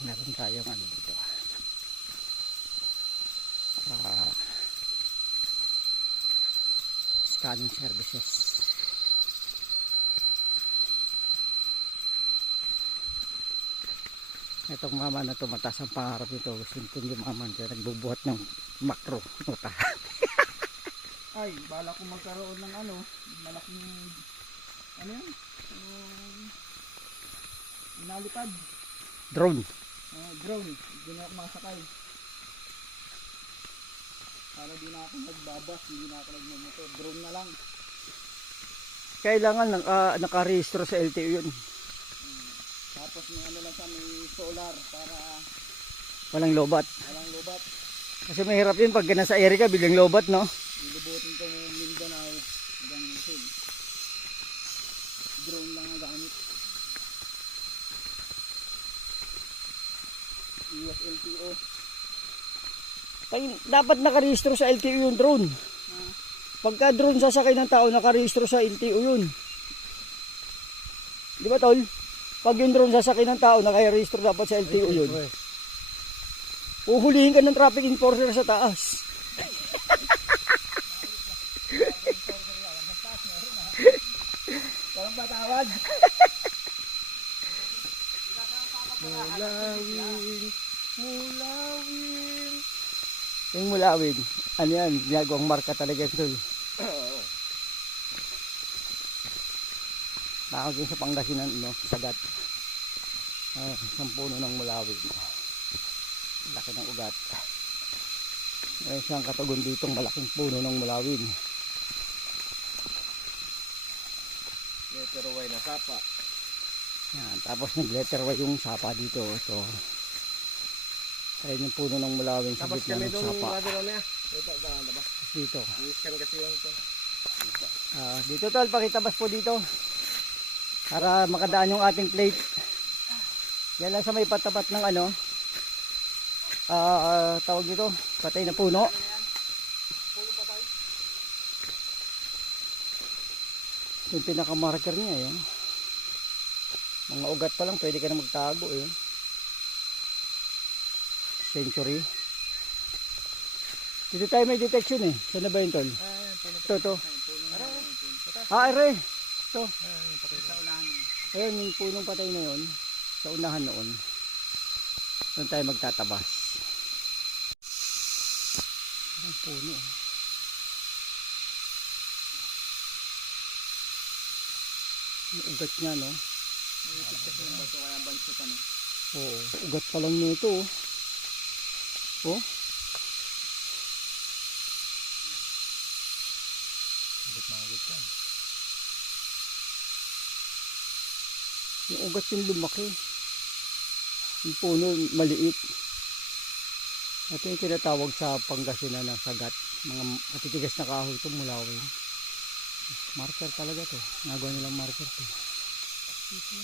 meron tayong ano dito, scanning services. Itong mama na to, mataas ang pangarap nito, gusto nitong yumaman kaya nagbubuhat ng makro nota. Ay, bala ko magkaroon ng ano, malaking ano yan? Inalipad. Drone. Drone, hindi na ako masakay. Para di na ako nagbabas, hindi na ako nagmumotor. Drone na lang. Kailangan nakarehistro sa LTO yun. Tapos may ano lang sa may solar para Walang lobat. walang lobat. Kasi mahirap yun pag nasa area ka, biglang lobat, no? Ilubutin ko yung Mindanao hanggang Luzon. Drone lang ang gamit. US LTO. Dapat nakarehistro sa LTO yung drone. Pagka drone sasakay ng tao, nakarehistro sa LTO yun. Di ba, tol? Pag yung drone sasakay ng tao, nakarehistro dapat sa LTO yun. Uhulihin ka ng traffic enforcer sa taas. Walang patawad. Mulawin, mulawin. Yung mulawin, ano yan, ginagawang marka talaga ito. Nakagin sa Pangasinan, no, sagat. Isang puno ng mulawin. Laki ng ugat. May isang katagon ditong malaking puno ng mulawin. Letter Y na sapa. Yan, tapos nag-letter Y yung sapa dito. Ito. Ayun yung puno ng mulawin sa Tapos gitna kami ng doon sapa. radyo niya. Ito daan ba? Dito. I-scan kasi yung ito. Dito tol, pakitabas po dito. Para makadaan yung ating plate. Yan lang sa may patapat ng ano. Tawag dito, patay na puno. Puno patay. Yung pinaka-marker niya yun. Mga ugat pa lang pwede ka na magtago eh. Century. Dito tayo may detection eh. Saan na ba yun, tol? Ito. Ere. Ito. Sa unahan. Ayun, yung punong patay na yun. Sa unahan noon. Doon tayo magtatabas. Ang puno. Yung ugat niya, no? May kasi yung bato kaya banso pa no. Oo, ugat pa lang nito, oh. Oh. Ugat na ugat yan. Yung ugat yung lumaki. Yung puno maliit. Ito yung tinatawag sa Pangasinan na sagat. Mga matitigas na kahoy itong mulawin. Marker talaga to. Nagawa nilang marker to. Ito.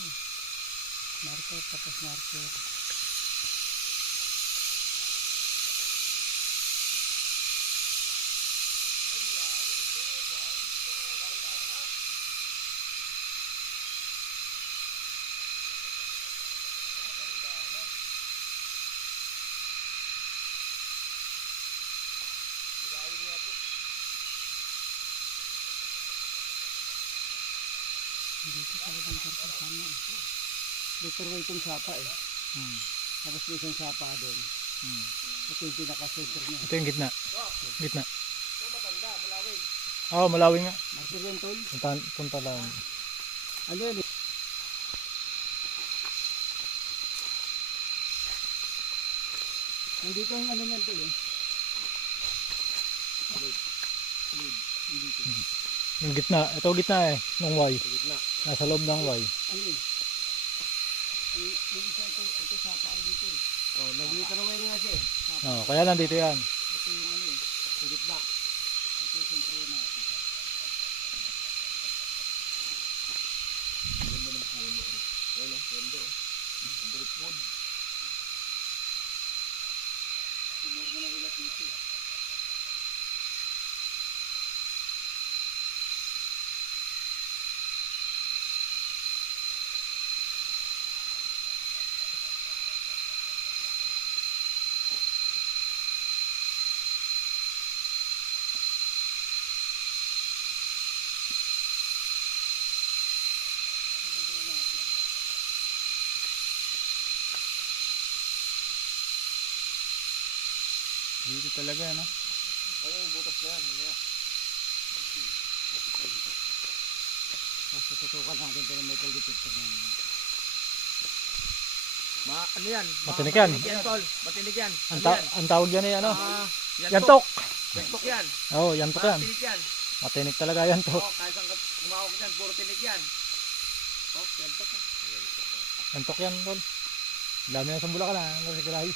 Marker tapos marker. Dito talaga yung karpa sana eh. Dito rin itong sapa eh. Tapos may isang sapa doon. Ito yung pinaka-center niya. Ito yung gitna. Gitna. Ito matanda, malawin. Oo, malawin nga. Marker yan, tol. Punta lang. Ano yan eh? Nandito yung ano yan, tol eh. Nandito. Yung gitna. Ito gitna eh. Ng Y. Gitna. Nasa loob ng Y. Ano eh? Yung isa ito sapa rin dito eh. Oh, nag-liter away nga siya eh. Oh, kaya nandito yan. Ito yung ano eh. Sa gitna. Ito yung sentro natin. Ganda ng puno. Ayun o, ganda o. Driftwood. Sumur mo na ulat dito eh. Dito talaga, no? Ayun yung butas na yan. Tapos tutukan natin ito ng metal detector namin. Ano yan? Matinik yan. Matinik yan, tol. Matinik yan. Ang, Ano yan? ang tawag yan eh, ano? Yantok. Yantok! Yantok yan. Oo, oh, yantok yan. Matinik yan. Matinik talaga yantok. Oo, kahit saan kumawak yan, puro tinik yan. Oh, yantok. Yantok yan, tol. Dami na sa Bulacan, ha? Nasigrahi.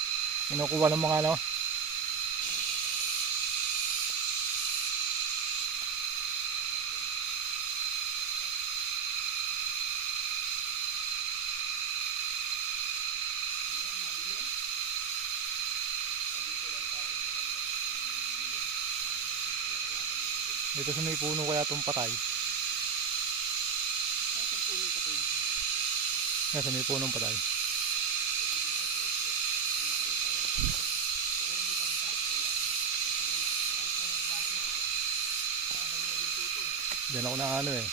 Kinukuha ng mga, ano? Dito sa may puno kaya itong patay. Yan sa may punong patay. Diyan ako na ano eh.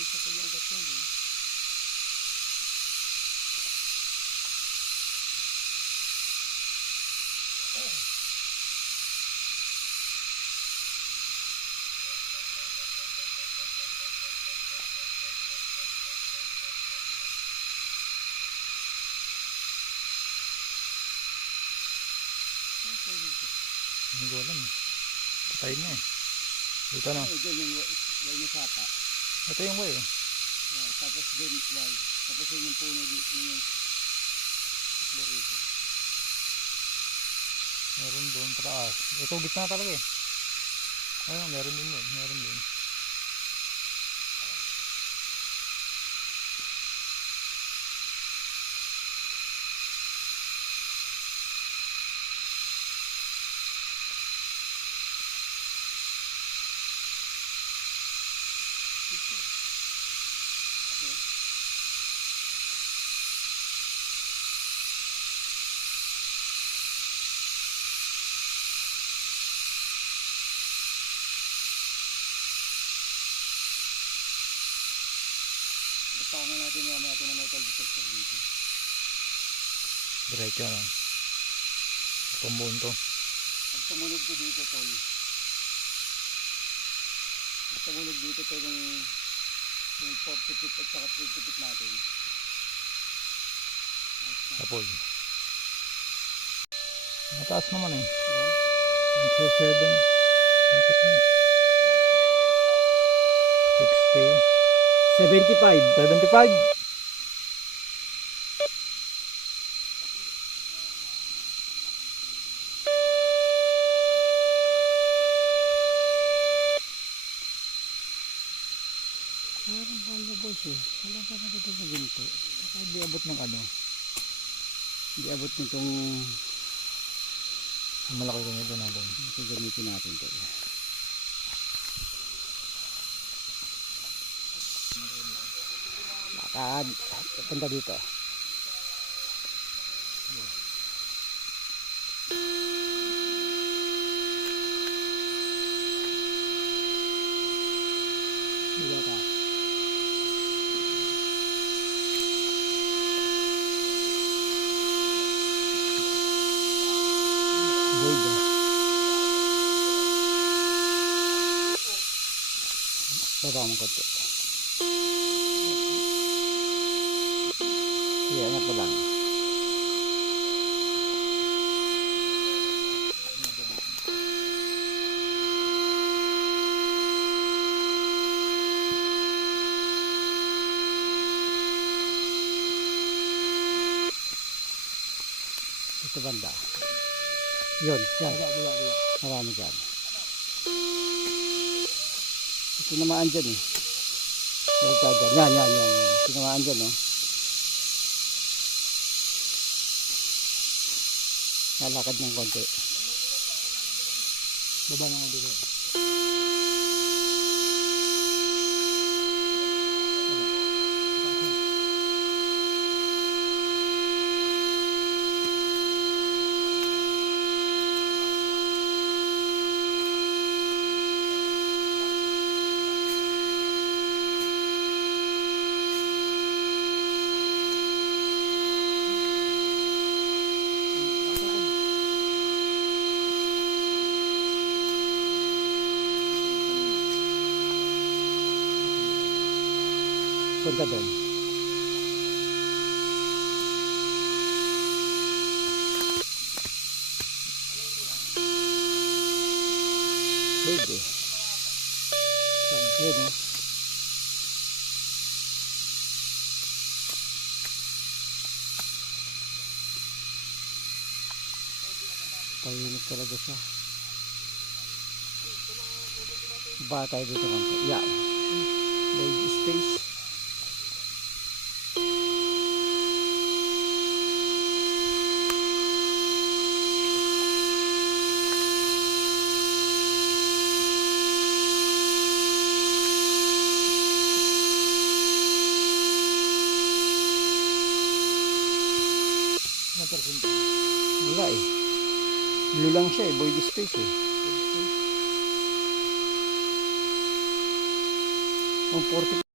Isa pa yung ugat yan eh. Hindi ko alam eh. Patay na eh. Dito na. Dyan yung way na sapa. Ito yung way eh. Tapos dun way. Tapos yun yung puno dito. Yun yung takbo rito. Meron doon pataas. Ito gitna talaga eh. Ayun, meron din yun. Meron din. Tapangan natin mamaya ito na metal detector dito. Diretso na. Pambuon to. Pag tumunog to dito tol. Pag tumunog dito to yung 40 feet at saka 20 feet natin. Tapos. Mataas naman eh. Diba? 75. 75. Parang bala boys eh. Wala ka na dito sa ginto. Baka hindi abot ng ano. Hindi abot nitong Malaki ko nito natin. ito gamitin natin to. Lakad. Punta dito. Diba ka? Gold ah. Baba mo konti. Sige, angat mo lang. Ito banda. Yun, yan. Bila. Marami dyan. Tinamaan dyan eh. Balik tayo dyan. Yan. Tinamaan dyan oh. Lalakad ng konti. Baba naman dito. Punta doon. Pwede. Pwede. Tahimik talaga siya. Baka tayo dito konti. Yeah. Big space. Wala eh. Blue lang siya eh. Void space eh. Ang 40